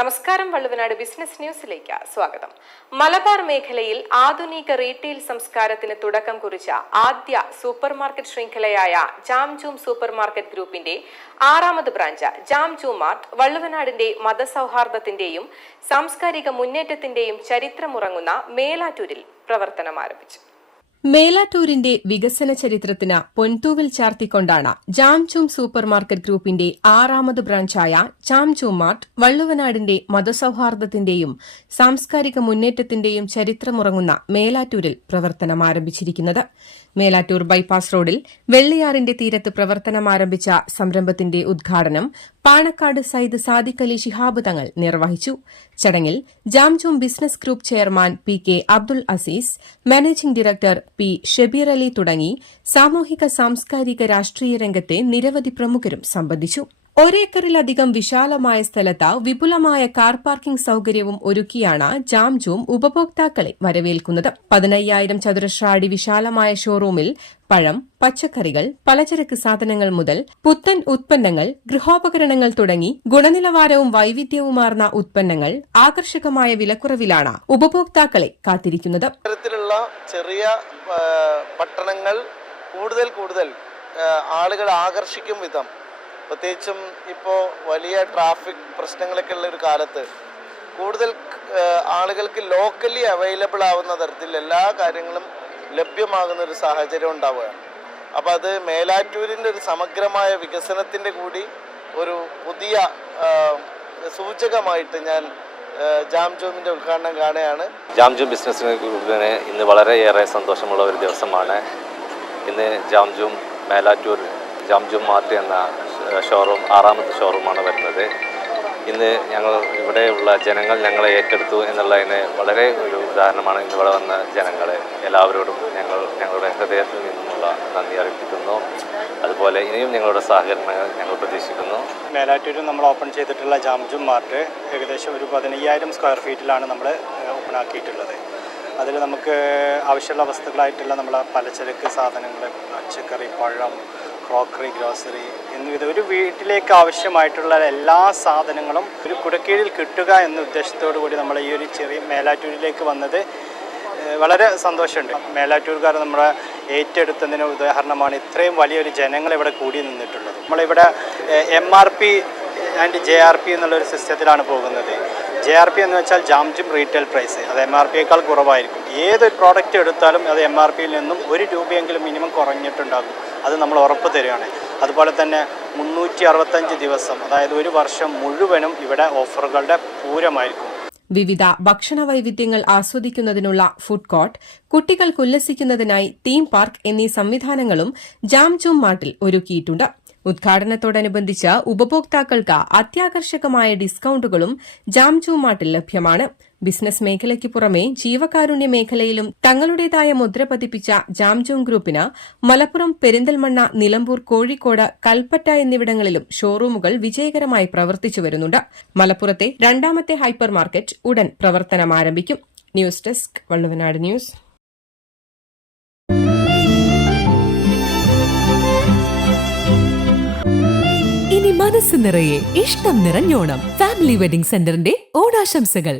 നമസ്കാരം. വള്ളുവനാട് ബിസിനസ് ന്യൂസിലേക്ക് സ്വാഗതം. മലബാർ മേഖലയിൽ ആധുനിക റീറ്റെയിൽ സംസ്കാരത്തിന് തുടക്കം കുറിച്ച ആദ്യ സൂപ്പർമാർക്കറ്റ് ശൃംഖലയായ ജാംജൂം സൂപ്പർമാർക്കറ്റ് ഗ്രൂപ്പിന്റെ 6ാമത് ബ്രാഞ്ച് ജാംജൂം മാർട്ട് വള്ളുവനാടിന്റെ മതസൗഹാർദ്ദത്തിന്റെയും സാംസ്കാരിക മുന്നേറ്റത്തിന്റെയും ചരിത്രമുറങ്ങുന്ന മേലാറ്റൂരിൽ പ്രവർത്തനം ആരംഭിച്ചു. മേലാറ്റൂരിന്റെ വികസന ചരിത്രത്തിന് പൊൻതൂവിൽ ചാർത്തിക്കൊണ്ടാണ് ജാംജൂം സൂപ്പർമാർക്കറ്റ് ഗ്രൂപ്പിന്റെ 6ാമത് ബ്രാഞ്ചായ ജാംജൂം മാർട്ട് വള്ളുവനാടിന്റെ മതസൌഹാർദ്ദത്തിന്റെയും സാംസ്കാരിക മുന്നേറ്റത്തിന്റെയും ചരിത്രമുറങ്ങുന്ന മേലാറ്റൂരിൽ പ്രവർത്തനം ആരംഭിച്ചിരിക്കുന്നത്. മേലാറ്റൂർ ബൈപ്പാസ് റോഡിൽ വെള്ളിയാറിന്റെ തീരത്ത് പ്രവർത്തനം ആരംഭിച്ച സംരംഭത്തിന്റെ ഉദ്ഘാടനം പാണക്കാട് സയ്യിദ് സാദിഖ് അലി ശിഹാബ് തങ്ങൾ നിർവഹിച്ചു. ചടങ്ങിൽ Jamjoom business group chairman P K. Abdul Aziz, managing director P. Shabeer Ali തുടങ്ങി സാമൂഹിക സാംസ്കാരിക രാഷ്ട്രീയ രംഗത്തെ നിരവധി പ്രമുഖരും സംബന്ധിച്ചു. ഒരേക്കറിലധികം വിശാലമായ സ്ഥലത്ത് വിപുലമായ കാർ പാർക്കിംഗ് സൌകര്യവും ഒരുക്കിയാണ് ജാംജൂം ഉപഭോക്താക്കളെ വരവേൽക്കുന്നത്. 15,000 ചതുരശ്ര അടി വിശാലമായ ഷോറൂമിൽ പഴം, പച്ചക്കറികൾ, പലചരക്ക് സാധനങ്ങൾ മുതൽ പുത്തൻ ഉത്പന്നങ്ങൾ, ഗൃഹോപകരണങ്ങൾ തുടങ്ങി ഗുണനിലവാരവും വൈവിധ്യവുമാർന്ന ഉത്പന്നങ്ങൾ ആകർഷകമായ വിലക്കുറവിലാണ് ഉപഭോക്താക്കളെ കാത്തിരിക്കുന്നത്. ഇത്തരത്തിലുള്ള ചെറിയ പട്ടണങ്ങൾ കൂടുതൽ ആളുകൾ ആകർഷിക്കും വിധം, പ്രത്യേകിച്ചും ഇപ്പോൾ വലിയ ട്രാഫിക് പ്രശ്നങ്ങളൊക്കെ ഉള്ള ഒരു കാലത്ത് കൂടുതൽ ആളുകൾക്ക് ലോക്കലി അവൈലബിൾ ആവുന്ന തരത്തിൽ എല്ലാ കാര്യങ്ങളും ലഭ്യമാകുന്ന ഒരു സാഹചര്യം ഉണ്ടാവുകയാണ്. അപ്പോൾ അത് മേലാറ്റൂരിൻ്റെ ഒരു സമഗ്രമായ വികസനത്തിൻ്റെ കൂടി ഒരു പുതിയ സൂചകമായിട്ട് ഞാൻ ജാംജൂമിൻ്റെ ഉദ്ഘാടനം കാണുകയാണ്. ജാംജൂം ബിസിനസ് ഗ്രൂപ്പിന് ഇന്ന് വളരെയേറെ സന്തോഷമുള്ള ഒരു ദിവസമാണ്. ഇന്ന് ജാംജൂം മേലാറ്റൂർ ജാംജൂം മാർട്ട് എന്ന ഷോറൂം 6ാമത്തെ ഷോറൂമാണ് വരുന്നത്. ഇന്ന് ഞങ്ങൾ ഇവിടെയുള്ള ജനങ്ങൾ ഞങ്ങളെ ഏറ്റെടുത്തു എന്നുള്ളതിന് വളരെ ഒരു ഉദാഹരണമാണ്. ഇന്നിവിടെ വന്ന ജനങ്ങളെ എല്ലാവരോടും ഞങ്ങളുടെ ഹൃദയത്തിൽ നിന്നുമുള്ള നന്ദി അറിയിക്കുന്നു. അതുപോലെ ഇനിയും ഞങ്ങളുടെ സഹകരണങ്ങൾ ഞങ്ങൾ പ്രതീക്ഷിക്കുന്നു. മേലാറ്റൂരിൽ നമ്മൾ ഓപ്പൺ ചെയ്തിട്ടുള്ള ജാംജൂം മാർട്ട് ഏകദേശം ഒരു 15,000 സ്ക്വയർ ഫീറ്റിലാണ് നമ്മൾ ഓപ്പൺ ആക്കിയിട്ടുള്ളത്. അതിൽ നമുക്ക് ആവശ്യമുള്ള വസ്തുക്കളായിട്ടുള്ള നമ്മളെ പലചരക്ക് സാധനങ്ങൾ, പച്ചക്കറി, പഴം, ക്രോക്കറി, ഗ്രോസറി എന്നിവ ഒരു വീട്ടിലേക്ക് ആവശ്യമായിട്ടുള്ള എല്ലാ സാധനങ്ങളും ഒരു കുടക്കീഴിൽ കിട്ടുക എന്ന ഉദ്ദേശത്തോടു കൂടി നമ്മൾ ഈ ഒരു ചെറിയ മേലാറ്റൂരിലേക്ക് വന്നത് വളരെ സന്തോഷമുണ്ട്. മേലാറ്റൂർക്കാർ നമ്മളെ ഏറ്റെടുത്തതിന് ഉദാഹരണമാണ് ഇത്രയും വലിയൊരു ജനങ്ങൾ ഇവിടെ കൂടി നിന്നിട്ടുള്ളത്. നമ്മളിവിടെ MRP ആൻഡ് JRP എന്നുള്ളൊരു സിസ്റ്റത്തിലാണ് പോകുന്നത്. JRP എന്ന് വെച്ചാൽ ജാംജൂം റീറ്റെയിൽ പ്രൈസ്. അത് MRPയേക്കാൾ കുറവായിരിക്കും. ഏതൊരു പ്രോഡക്റ്റ് എടുത്താലും അത് MRPയിൽ നിന്നും ₹1 മിനിമം കുറഞ്ഞിട്ടുണ്ടാകും. അത് നമ്മൾ ഉറപ്പ് തരികയാണ്. അതുപോലെ തന്നെ 365 ദിവസം, അതായത് ഒരു വർഷം മുഴുവനും ഇവിടെ ഓഫറുകളുടെ പൂരമായിരിക്കും. വിവിധ ഭക്ഷണ വൈവിധ്യങ്ങൾ ആസ്വദിക്കുന്നതിനുള്ള ഫുഡ് കോർട്ട്, കുട്ടികൾക്ക് ഉല്ലസിക്കുന്നതിനായി തീം പാർക്ക് എന്നീ സംവിധാനങ്ങളും ജാംജൂം മാർട്ടിൽ ഒരുക്കിയിട്ടുണ്ട്. ഉദ്ഘാടനത്തോടനുബന്ധിച്ച് ഉപഭോക്താക്കൾക്ക് അത്യാകർഷകമായ ഡിസ്കൌണ്ടുകളും ജാംജൂം മാർട്ടിൽ ലഭ്യമാണ്. ബിസിനസ് മേഖലയ്ക്ക് പുറമെ ജീവകാരുണ്യ മേഖലയിലും തങ്ങളുടേതായ മുദ്ര പതിപ്പിച്ച ജാംജൂം ഗ്രൂപ്പിന് മലപ്പുറം, പെരിന്തൽമണ്ണ, നിലമ്പൂർ, കോഴിക്കോട്, കൽപ്പറ്റ എന്നിവിടങ്ങളിലും ഷോറൂമുകൾ വിജയകരമായി പ്രവർത്തിച്ചു വരുന്നുണ്ട്. മലപ്പുറത്തെ 2ാമത്തെ ഹൈപ്പർ മാർക്കറ്റ് ഉടൻ പ്രവർത്തനം ആരംഭിക്കും. News desk, Valluvanad news. ഇനി മനസ്സ് നിറയെ ഇഷ്ടം നിറഞ്ഞോണം. ഫാമിലി വെഡിംഗ് സെന്ററിന്റെ ഓണാശംസകൾ.